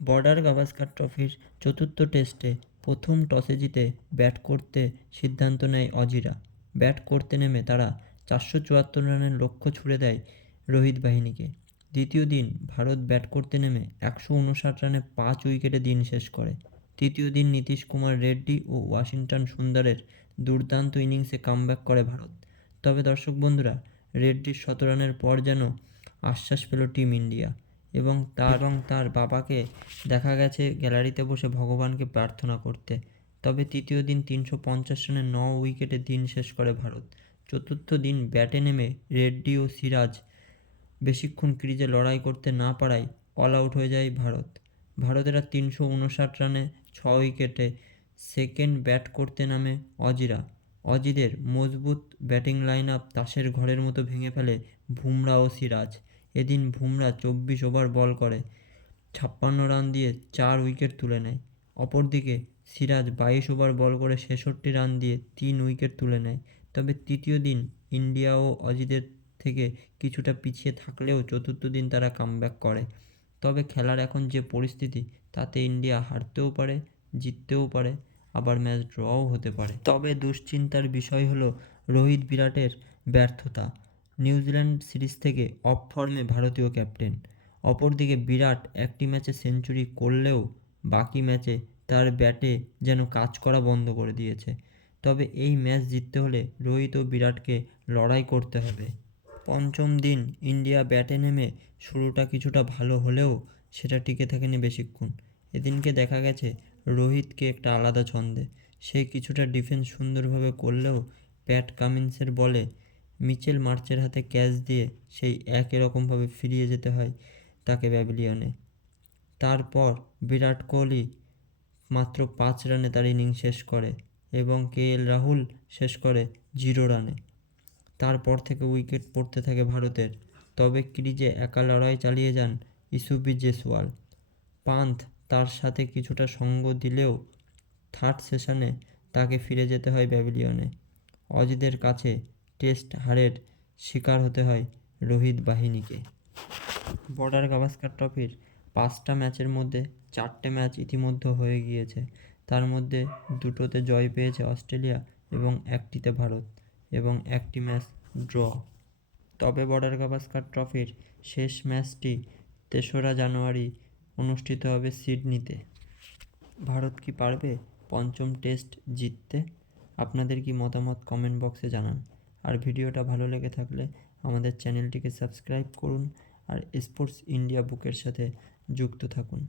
Border Gavaskar ট্রফির চতুর্থ টেস্টে প্রথম টসে জিতে ব্যাট করতে সিদ্ধান্ত নেয় অজিরা। ব্যাট করতে নেমে তারা 474 রানের লক্ষ্য ছুড়ে দেয় রোহিত বাহিনীকে। দ্বিতীয় দিন ভারত ব্যাট করতে নেমে 159 রানে 5 উইকেটে দিন শেষ করে। তৃতীয় দিন নীতিশ কুমার রেড্ডি ও ওয়াশিংটন সুন্দরের দুর্দান্ত ইনিংসে কামব্যাক করে ভারত। তবে দর্শক বন্ধুরা, রেড্ডির 100 রানের পর যেন আশ্বাস পেল টিম ইন্ডিয়া এবং তার বাবাকে দেখা গেছে গ্যালারিতে বসে ভগবানকে প্রার্থনা করতে। তবে তৃতীয় দিন 350 রানে 9 উইকেটে দিন শেষ করে ভারত। চতুর্থ দিন ব্যাটে নেমে রেড্ডি ও সিরাজ বেশিক্ষণ ক্রিজে লড়াই করতে না পারায় অল আউট হয়ে যায় ভারত। ভারতেরা 359 রানে 6 উইকেটে সেকেন্ড ব্যাট করতে নামে অজিরা। অজিদের মজবুত ব্যাটিং লাইন আপ তাসের ঘরের মতো ভেঙে ফেলে বুমরা ও সিরাজ। এদিন বুমরা 24 ওভার বল করে 56 রান দিয়ে 4 উইকেট তুলে নেয়। অপরদিকে সিরাজ 22 ওভার বল করে 66 রান দিয়ে 3 উইকেট তুলে নেয়। তবে তৃতীয় দিন ইন্ডিয়া ও অজিদের থেকে কিছুটা পিছিয়ে থাকলেও চতুর্থ দিন তারা কামব্যাক করে। তবে খেলার এখন যে পরিস্থিতি, তাতে ইন্ডিয়া হারতেও পারে, জিততেও পারে, আবার ম্যাচ ড্রও হতে পারে। তবে দুশ্চিন্তার বিষয় হলো রোহিত বিরাটের ব্যর্থতা। নিউজিল্যান্ড সিরিজ থেকে অফ ফর্মে ভারতীয় ক্যাপ্টেন। অপরদিকে বিরাট একটি ম্যাচে সেঞ্চুরি করলেও বাকি ম্যাচে তার ব্যাটে যেন কাজ করা বন্ধ করে দিয়েছে। তবে এই ম্যাচ জিততে হলে রোহিত ও বিরাটকে লড়াই করতে হবে। পঞ্চম দিন ইন্ডিয়া ব্যাটে নেমে শুরুটা কিছুটা ভালো হলেও সেটা টিকে থাকেনি বেশিক্ষণ। এদিনকে দেখা গেছে রোহিতকে একটা আলাদা ছন্দে। সে কিছুটা ডিফেন্স সুন্দরভাবে করলেও প্যাট কামিন্সের বলে মিচেল মার্চের হাতে ক্যাচ দিয়ে সেই একই রকমভাবে ফিরিয়ে যেতে হয় তাকে প্যাভিলিয়নে। তারপর বিরাট কোহলি মাত্র 5 রানে তার ইনিংস শেষ করে এবং KL রাহুল শেষ করে 0 রানে। তারপর থেকে উইকেট পড়তে থাকে ভারতের। তবে ক্রিজে একা লড়াই চালিয়ে যান ইসুবি জেসওয়াল। পান্থ তার সাথে কিছুটা সঙ্গ দিলেও থার্ড সেশনে তাকে ফিরে যেতে হয় প্যাভিলিয়নে। অজিদের কাছে টেস্ট হারের শিকার হতে হয় রোহিত বাহিনীকে। বর্ডার গাভাস্কার ট্রফির 5টা ম্যাচের মধ্যে 4টে ম্যাচ ইতিমধ্যে হয়ে গিয়েছে। তার মধ্যে 2টোতে জয় পেয়েছে অস্ট্রেলিয়া এবং 1টিতে ভারত এবং 1টি ম্যাচ ড্র। তবে বর্ডার গাভাস্কার ট্রফির শেষ ম্যাচটি 3রা জানুয়ারি অনুষ্ঠিত হবে সিডনিতে। ভারত কি পারবে পঞ্চম টেস্ট জিততে? আপনাদের কি মতামত কমেন্ট বক্সে জানান। আর ভিডিওটা ভালো লেগে থাকলে আমাদের চ্যানেলটিকে সাবস্ক্রাইব করুন আর স্পোর্টস ইন্ডিয়া বুকের সাথে যুক্ত থাকুন।